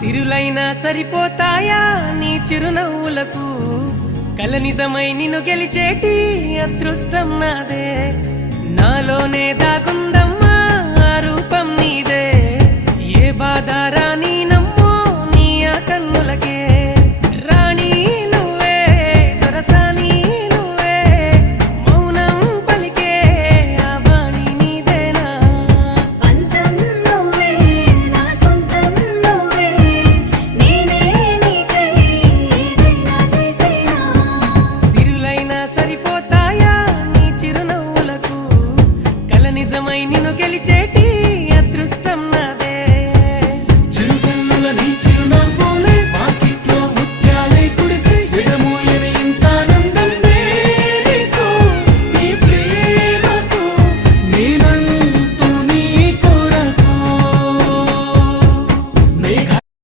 సిరులైనా సరిపోతాయా నీ చిరునవ్వులకు కల నిజమై నిన్ను గెలిచేటి అదృష్టం నాదే నాలోనే దాగుందమ్మా ఆ రూపం నీదే ఏ బాధ రాని